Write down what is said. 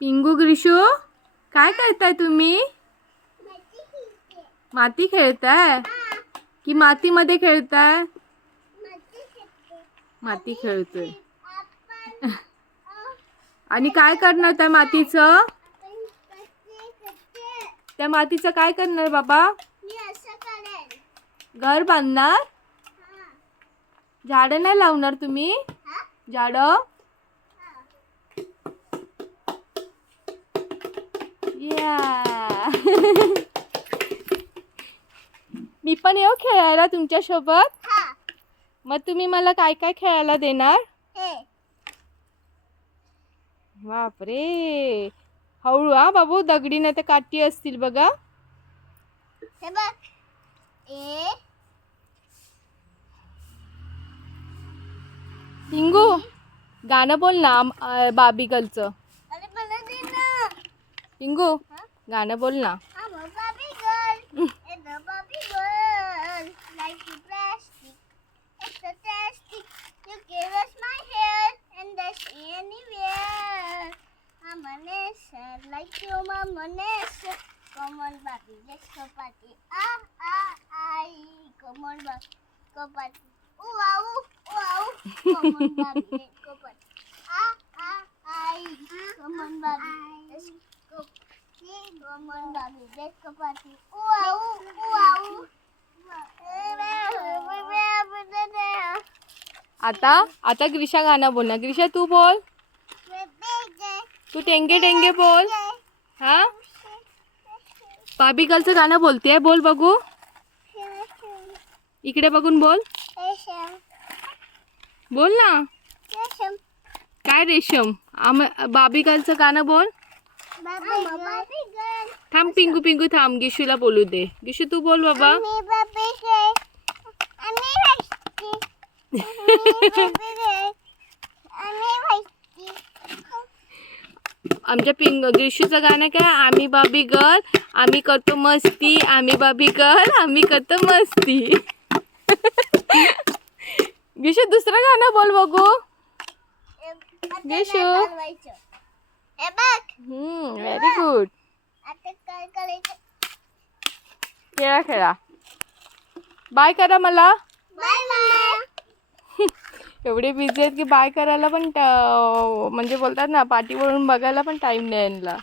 पिंगू ग्रीशू काय करताय तुम्ही? माती खेळताय की मातीमध्ये खेळताय? माती खेळतोय. आणि काय करणार त्या मातीचं? त्या मातीचं काय करणार बाबा? घर बांधणार? झाडं नाही लावणार तुम्ही? झाडं? या मी पण येऊ खेळायला तुमच्या सोबत? मग तुम्ही मला काय काय खेळायला देणार? बापरे, हळू हा बाबू, दगडी नाही तर काठी असतील बघा. हे बघ. पिंगू गाणं बोल ना बाबी गर्लचं. अरे मला दे ना. पिंगू गाणं बोल ना. I'm a Barbie girl. And the Barbie girl like the plastic. It's fantastic. You can wash my hair and dash anywhere. I'm a Nessa like you, I'm a Nessa. Come on, Barbie, let's go party. Come on, Barbie, go party. Ooh, Come on, Barbie, let's go party. Come on, Barbie, let's go. Come on, Barbie, let's go party. आता ग्रीशा गाणं बोल ना. ग्रीशा तू बोल. तू टेंगे टेंगे बोल. हा बाबी गर्लचं गाणं बोलते, बोल बघू. इकडे बघून बोल. बोल ना. काय रेशम? बाबी गर्लचं गाणं बोल. थांब पिंगू पिंगू थांब, गिशूला बोलू दे. गिशू तू बोल बाबा. आमच्या गिशूचं गाणं काय? आम्ही बाबी गर्ल, आम्ही करतो मस्ती. आम्ही बाबी गर्ल, आम्ही करतो मस्ती. गिशू दुसरं गाणं बोल बघू. गिशू व्हेरी गुड. खेळा खेळा. बाय करा मला. एवढे बिझी आहेत की बाय करायला पण म्हणजे बोलतात ना, पाठीवरून बघायला पण टाइम नाही यांना.